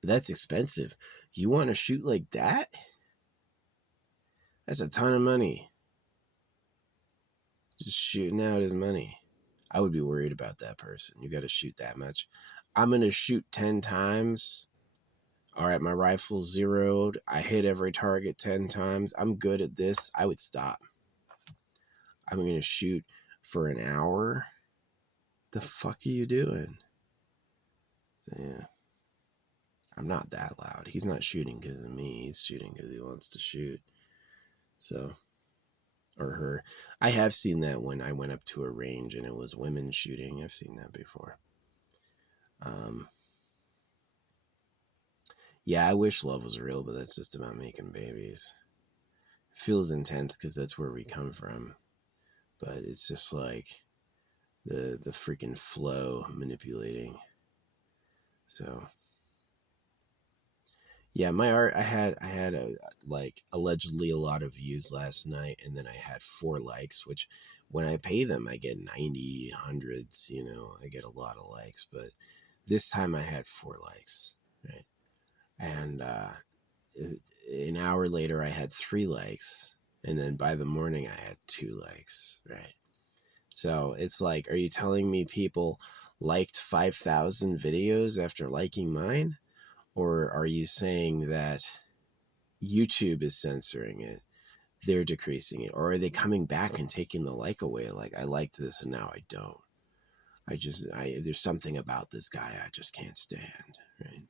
But that's expensive. You want to shoot like that? That's a ton of money. Just shooting out his money. I would be worried about that person. You got to shoot that much. I'm going to shoot 10 times. All right, my rifle's zeroed. I hit every target 10 times. I'm good at this. I would stop. I'm going to shoot for an hour. The fuck are you doing? So, yeah. I'm not that loud. He's not shooting because of me. He's shooting because he wants to shoot. So, or her. I have seen that when I went up to a range and it was women shooting. I've seen that before. Yeah, I wish love was real, but that's just about making babies. It feels intense because that's where we come from. But it's just like the freaking flow manipulating. So yeah, my art, I had a like allegedly a lot of views last night, and then I had 4 likes, which when I pay them I get 90 hundreds, you know, I get a lot of likes, but this time I had 4 likes, right? And an hour later I had 3 likes, and then by the morning I had 2 likes, right? So it's like, are you telling me people liked 5,000 videos after liking mine? Or are you saying that YouTube is censoring it, they're decreasing it? Or are they coming back and taking the like away? Like, I liked this and now I don't. There's something about this guy I just can't stand, right?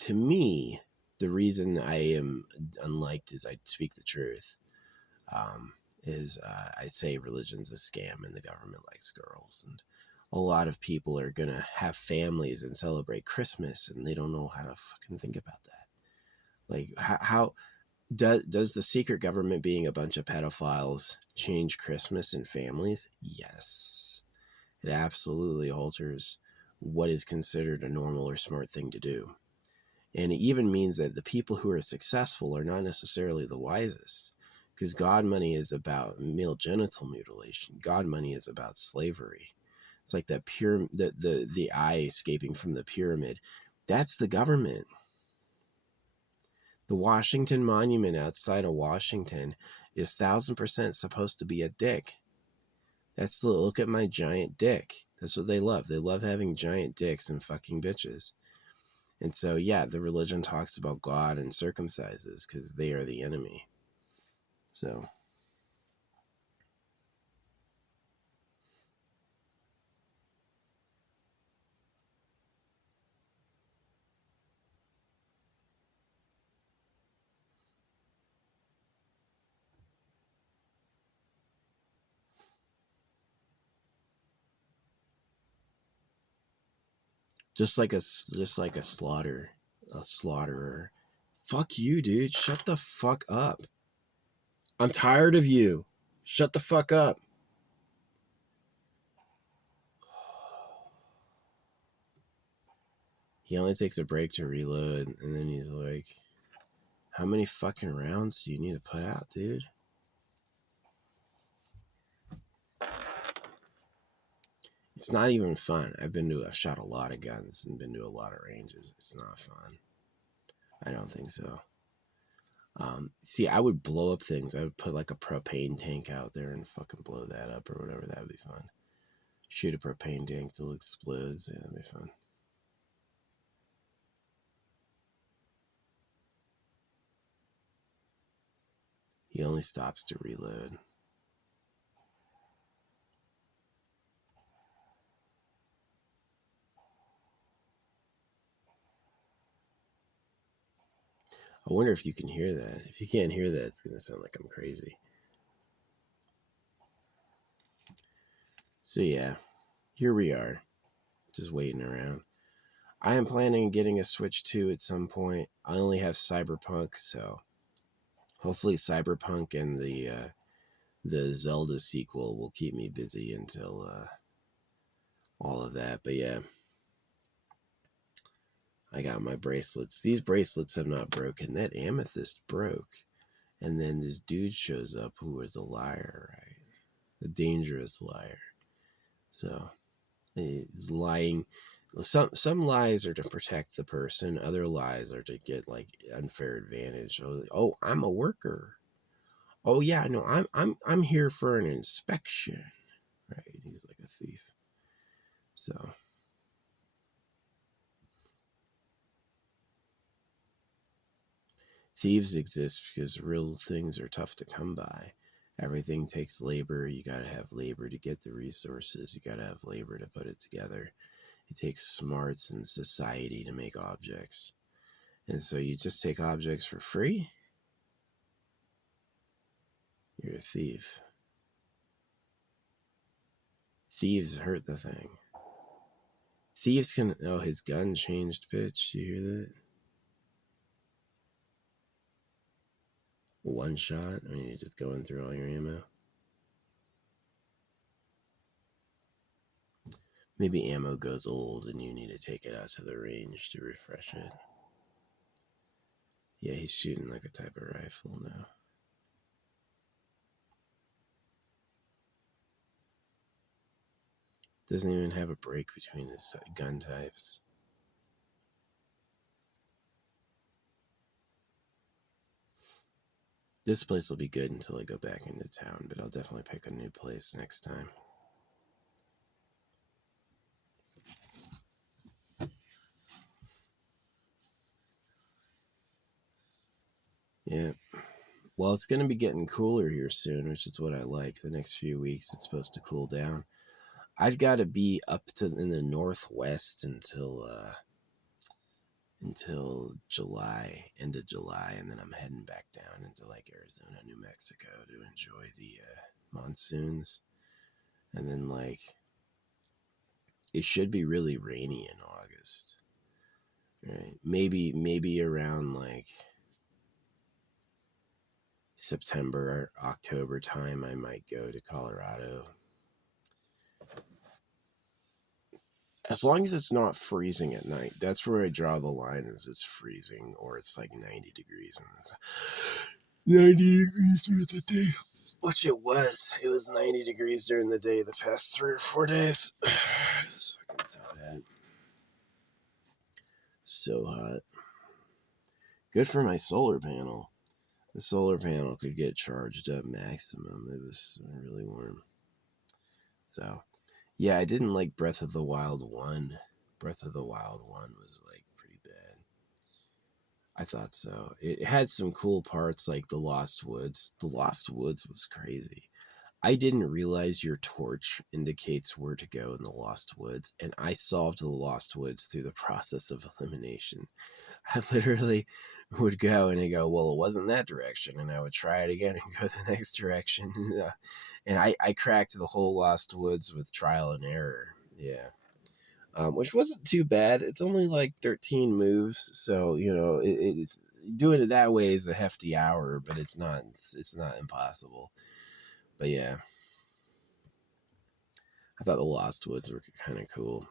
To me, the reason I am unliked is I speak the truth. Is I say religion's a scam and the government likes girls, and a lot of people are gonna have families and celebrate Christmas and they don't know how to fucking think about that. Like, how does the secret government being a bunch of pedophiles change Christmas and families? Yes, it absolutely alters what is considered a normal or smart thing to do. And it even means that the people who are successful are not necessarily the wisest, because God money is about male genital mutilation. God money is about slavery. It's like that the eye escaping from the pyramid. That's the government. The Washington Monument outside of Washington is 1,000% supposed to be a dick. That's the look at my giant dick. That's what they love. They love having giant dicks and fucking bitches. And so, yeah, the religion talks about God and circumcises because they are the enemy. So, just like a slaughterer. Fuck you, dude. Shut the fuck up. I'm tired of you. Shut the fuck up. He only takes a break to reload, and then he's like, how many fucking rounds do you need to put out, dude? It's not even fun. I've shot a lot of guns and been to a lot of ranges. It's not fun. I don't think so. See, I would blow up things. I would put like a propane tank out there and fucking blow that up or whatever. That would be fun. Shoot a propane tank till it explodes. Yeah, that'd be fun. He only stops to reload. I wonder if you can hear that. If you can't hear that, it's going to sound like I'm crazy. So yeah, here we are, just waiting around. I am planning on getting a Switch 2 at some point. I only have Cyberpunk, so hopefully Cyberpunk and the Zelda sequel will keep me busy until all of that. But yeah, I got my bracelets. These bracelets have not broken. That amethyst broke. And then this dude shows up who is a liar, right? A dangerous liar. So he's lying. Some lies are to protect the person. Other lies are to get like unfair advantage. Oh, I'm a worker. Oh yeah, no, I'm here for an inspection. Right? He's like a thief. So thieves exist because real things are tough to come by. Everything takes labor. You got to have labor to get the resources. You got to have labor to put it together. It takes smarts and society to make objects. And so you just take objects for free? You're a thief. Thieves hurt the thing. Thieves can... Oh, his gun changed, bitch. You hear that? One shot? Or you just going through all your ammo? Maybe ammo goes old and you need to take it out to the range to refresh it. Yeah, he's shooting like a type of rifle now. Doesn't even have a break between his gun types. This place will be good until I go back into town, but I'll definitely pick a new place next time. Yeah. Well, it's going to be getting cooler here soon, which is what I like. The next few weeks, it's supposed to cool down. I've got to be up to in the Northwest until July, end of July, and then I'm heading back down into like Arizona, New Mexico to enjoy the monsoons. And then like it should be really rainy in August, right? Maybe around like September or October time I might go to Colorado. As long as it's not freezing at night. That's where I draw the line, is it's freezing or it's like 90 degrees and it's 90 degrees during the day. Which it was. It was 90 degrees during the day the past 3 or 4 days. It's fucking so bad. So hot. Good for my solar panel. The solar panel could get charged up maximum. It was really warm. So, yeah, I didn't like Breath of the Wild 1. Breath of the Wild 1 was like pretty bad. I thought so. It had some cool parts like the Lost Woods. The Lost Woods was crazy. I didn't realize your torch indicates where to go in the Lost Woods, and I solved the Lost Woods through the process of elimination. I literally would go and I'd go, well, it wasn't that direction, and I would try it again and go the next direction. And I cracked the whole Lost Woods with trial and error. Yeah. Which wasn't too bad. It's only like 13 moves, so you know it's doing it that way is a hefty hour, but it's not impossible. But yeah, I thought the Lost Woods were kind of cool.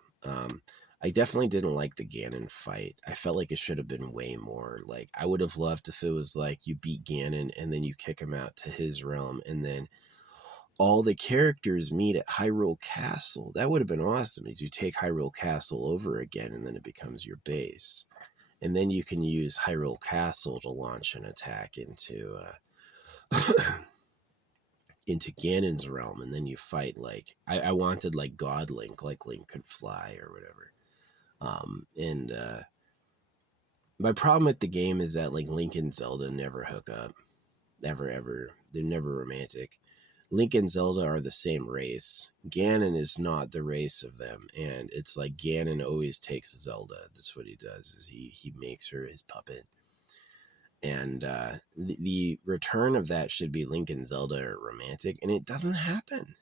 I definitely didn't like the Ganon fight. I felt like it should have been way more. Like I would have loved if it was like you beat Ganon and then you kick him out to his realm, and then all the characters meet at Hyrule Castle. That would have been awesome. Is you take Hyrule Castle over again and then it becomes your base. And then you can use Hyrule Castle to launch an attack into into Ganon's realm, and then you fight like I wanted like God Link, like Link could fly or whatever. And my problem with the game is that like Link and Zelda never hook up. Ever. They're never romantic. Link and Zelda are the same race. Ganon is not the race of them, and it's like Ganon always takes Zelda. That's what he does, is he makes her his puppet. And the return of that should be Link and Zelda are romantic, and it doesn't happen.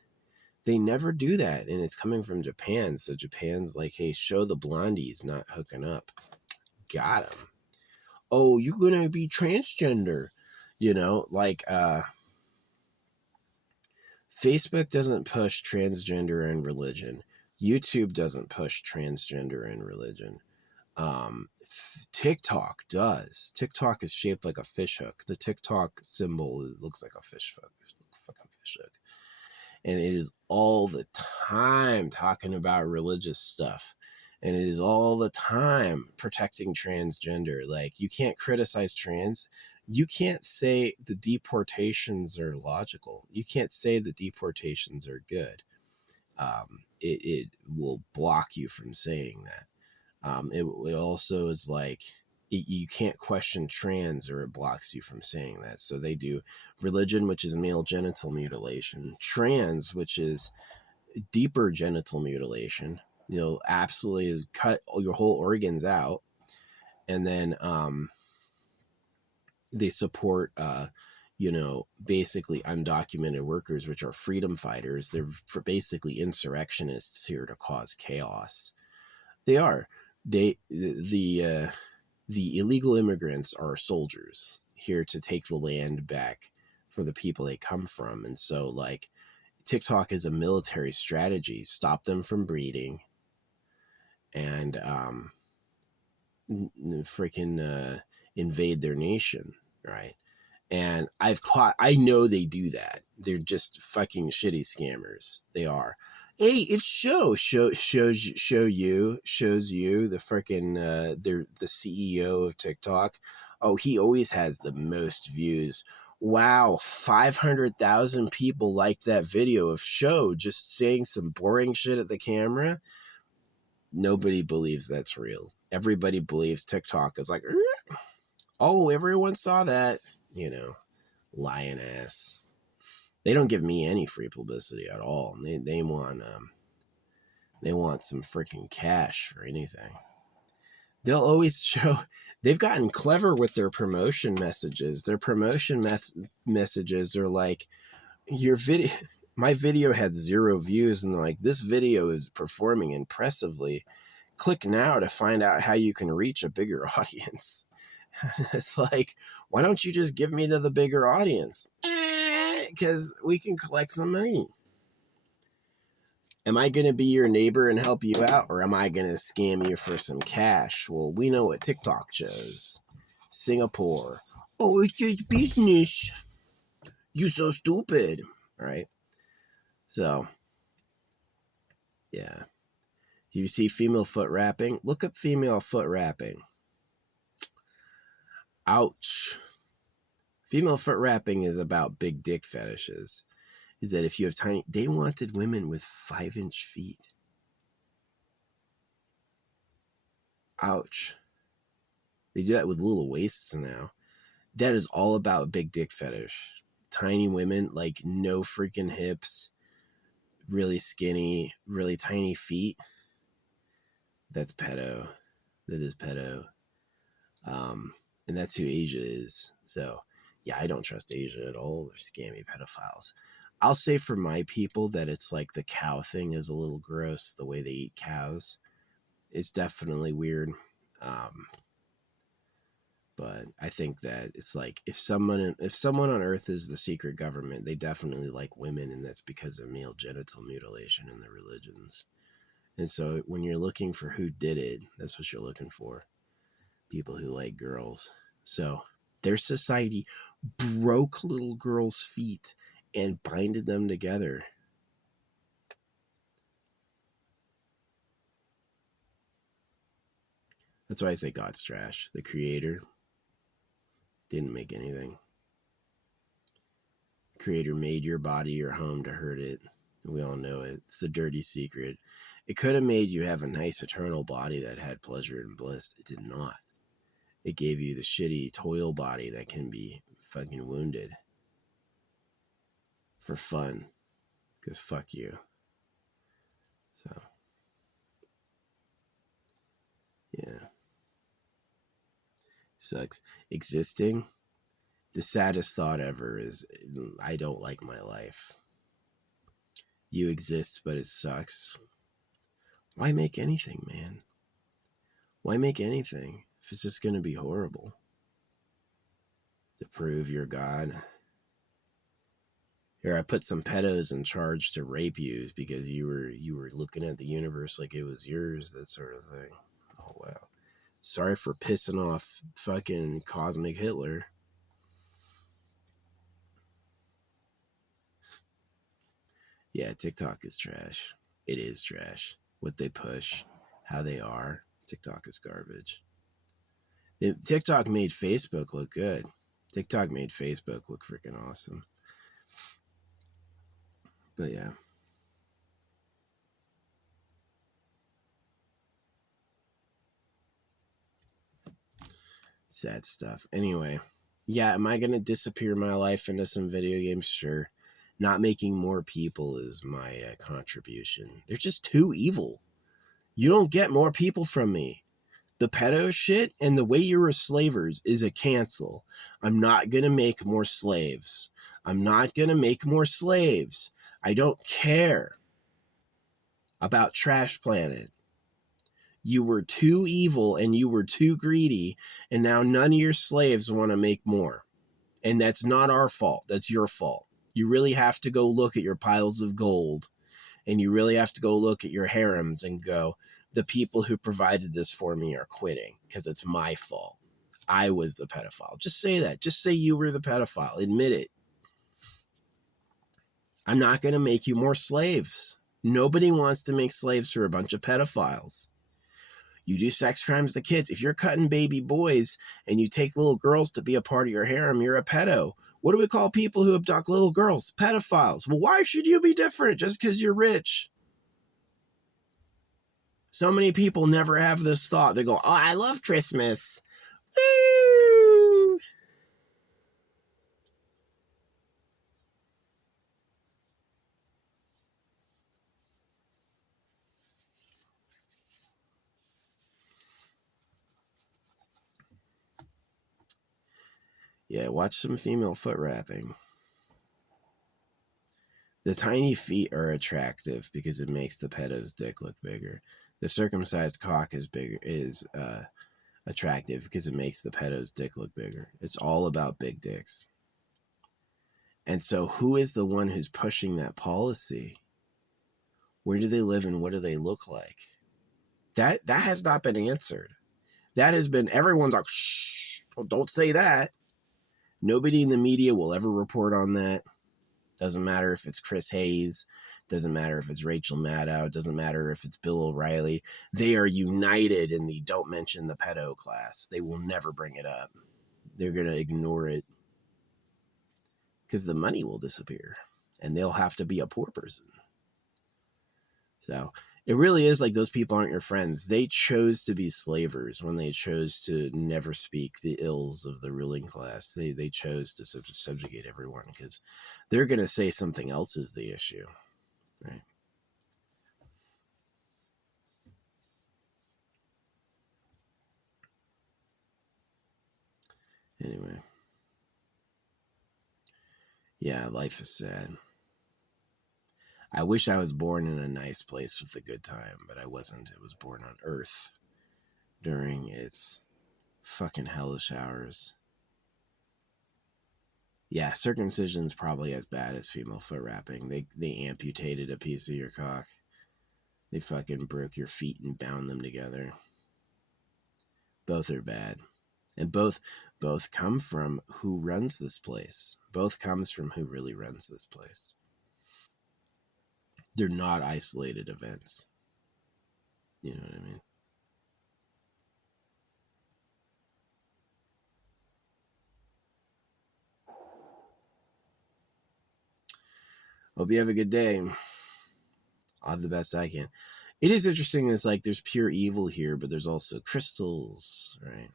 They never do that, and it's coming from Japan, so Japan's like, hey, show the blondies not hooking up. Got him. Oh, you're gonna be transgender. You know, like, Facebook doesn't push transgender and religion. YouTube doesn't push transgender and religion. TikTok does. TikTok is shaped like a fish hook. The TikTok symbol looks like a fish hook. Fucking fish hook. And it is all the time talking about religious stuff. And it is all the time protecting transgender. Like, you can't criticize trans. You can't say the deportations are logical. You can't say the deportations are good. It will block you from saying that. It also is like, you can't question trans or it blocks you from saying that. So they do religion, which is male genital mutilation, trans, which is deeper genital mutilation, you know, absolutely cut your whole organs out. And then they support you know, basically undocumented workers, which are freedom fighters. They're for basically insurrectionists here to cause chaos. They are. The illegal immigrants are soldiers here to take the land back for the people they come from. And so like TikTok is a military strategy. Stop them from breeding and freaking invade their nation, right? And I know they do that. They're just fucking shitty scammers. They are. Hey, it shows you the freaking the CEO of TikTok. Oh, he always has the most views. Wow, 500,000 people liked that video of Show just saying some boring shit at the camera. Nobody believes that's real. Everybody believes TikTok is like, oh, everyone saw that, you know, lying ass. They don't give me any free publicity at all. They want They want some freaking cash for anything. They'll always show, they've gotten clever with their promotion messages. Their promotion messages are like, your video, my video had 0 views, and like, this video is performing impressively. Click now to find out how you can reach a bigger audience. It's like, why don't you just give me to the bigger audience? Because we can collect some money. Am I going to be your neighbor and help you out, or am I going to scam you for some cash? Well, we know what TikTok shows. Singapore. Oh, it's just business. You so stupid. Right? So, yeah. Do you see female foot wrapping? Look up female foot wrapping. Ouch. Female foot wrapping is about big dick fetishes. Is that if you have tiny... They wanted women with 5-inch feet. Ouch. They do that with little waists now. That is all about big dick fetish. Tiny women, like no freaking hips, really skinny, really tiny feet. That's pedo. That is pedo. And that's who Asia is. So, yeah, I don't trust Asia at all. They're scammy pedophiles. I'll say for my people that it's like the cow thing is a little gross. The way they eat cows is definitely weird. But I think that it's like if someone on Earth is the secret government, they definitely like women, and that's because of male genital mutilation in their religions. And so when you're looking for who did it, that's what you're looking for. People who like girls. So their society broke little girls' feet and binded them together. That's why I say God's trash. The creator didn't make anything. Creator made your body your home to hurt it. We all know it. It's the dirty secret. It could have made you have a nice eternal body that had pleasure and bliss. It did not. It gave you the shitty toil body that can be fucking wounded. For fun. Because fuck you. So. Yeah. Sucks. Existing. The saddest thought ever is, I don't like my life. You exist, but it sucks. Why make anything, man? Why make anything if it's just going to be horrible? To prove you're God. Here, I put some pedos in charge to rape you because you were looking at the universe like it was yours, that sort of thing. Oh, wow. Sorry for pissing off fucking Cosmic Hitler. Yeah, TikTok is trash. It is trash. What they push, how they are. TikTok is garbage. TikTok made Facebook look good. TikTok made Facebook look freaking awesome. But yeah. Sad stuff. Anyway. Yeah, am I going to disappear my life into some video games? Sure. Not making more people is my contribution. They're just too evil. You don't get more people from me. The pedo shit and the way you're slavers is a cancel. I'm not going to make more slaves. I'm not going to make more slaves. I don't care about Trash Planet. You were too evil and you were too greedy, and now none of your slaves want to make more. And that's not our fault. That's your fault. You really have to go look at your piles of gold, and you really have to go look at your harems and go, the people who provided this for me are quitting because it's my fault. I was the pedophile. Just say that. Just say you were the pedophile. Admit it. I'm not going to make you more slaves. Nobody wants to make slaves for a bunch of pedophiles. You do sex crimes to kids. If you're cutting baby boys and you take little girls to be a part of your harem, you're a pedo. What do we call people who abduct little girls? Pedophiles. Well, why should you be different just because you're rich? So many people never have this thought. They go, oh, I love Christmas. Woo! Yeah, watch some female foot wrapping. The tiny feet are attractive because it makes the pedo's dick look bigger. The circumcised cock is attractive because it makes the pedo's dick look bigger. It's all about big dicks. And so who is the one who's pushing that policy? Where do they live and what do they look like? That has not been answered. That has been, everyone's like, shh, don't say that. Nobody in the media will ever report on that. Doesn't matter if it's Chris Hayes. Doesn't matter if it's Rachel Maddow. Doesn't matter if it's Bill O'Reilly. They are united in the don't mention the pedo class. They will never bring it up. They're going to ignore it because the money will disappear and they'll have to be a poor person. So it really is like those people aren't your friends. They chose to be slavers when they chose to never speak the ills of the ruling class. They chose to subjugate everyone because they're going to say something else is the issue, right? Anyway. Yeah, life is sad. I wish I was born in a nice place with a good time, but I wasn't. I was born on Earth during its fucking hellish hours. Yeah, circumcision's probably as bad as female foot wrapping. They amputated a piece of your cock. They fucking broke your feet and bound them together. Both are bad. And both come from who runs this place. Both comes from who really runs this place. They're not isolated events. You know what I mean? Hope you have a good day. I'll have the best I can. It is interesting. It's like there's pure evil here, but there's also crystals, right?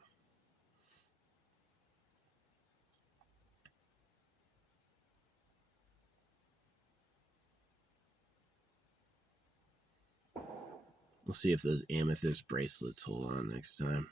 We'll see if those amethyst bracelets hold on next time.